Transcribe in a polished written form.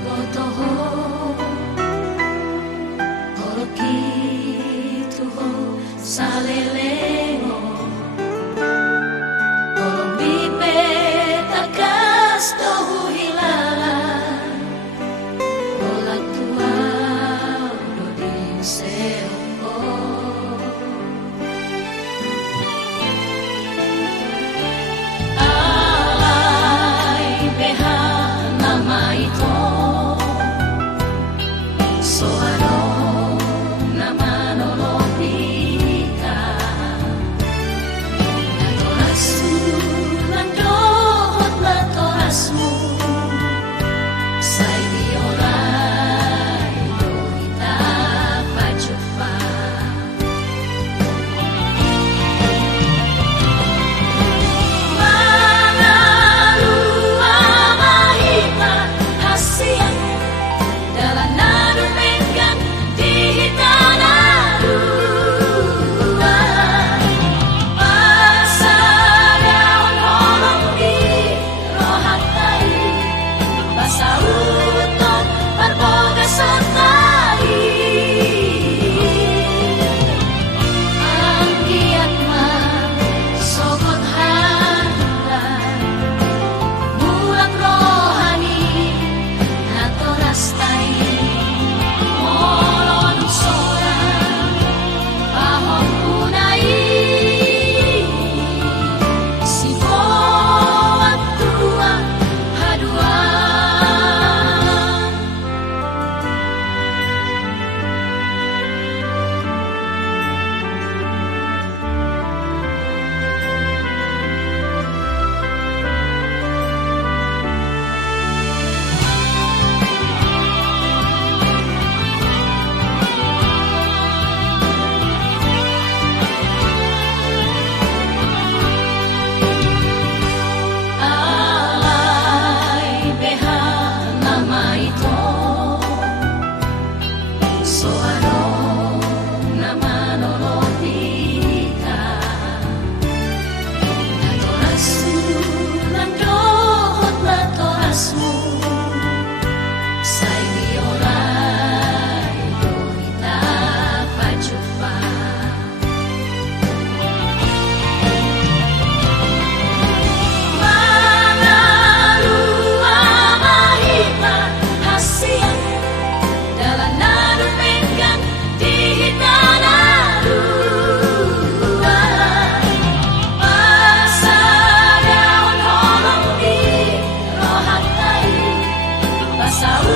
ibotoho olo kituho salelengo olo bibe takas tohu hilala ola tua dodin seoko alai beha nama ito soano nama nolopika natorasu nandohot natorasmu sai diolai dohita pajupa manalu amahita hasian dalam nadu menggan di hitanaru pasadaon holong di rohatai basauton parboga sotai ang kiat man sokot handan bulan rohani natorastai molon sorang pahom punai si boat tua haduan alai beha nama ito soano nama nolopika natorasu nandohot natorasmu sai diolai dohita pajupa manalu amahita hasian dalam nadu menggan di hitanaru pasadaon holong di rohatai basau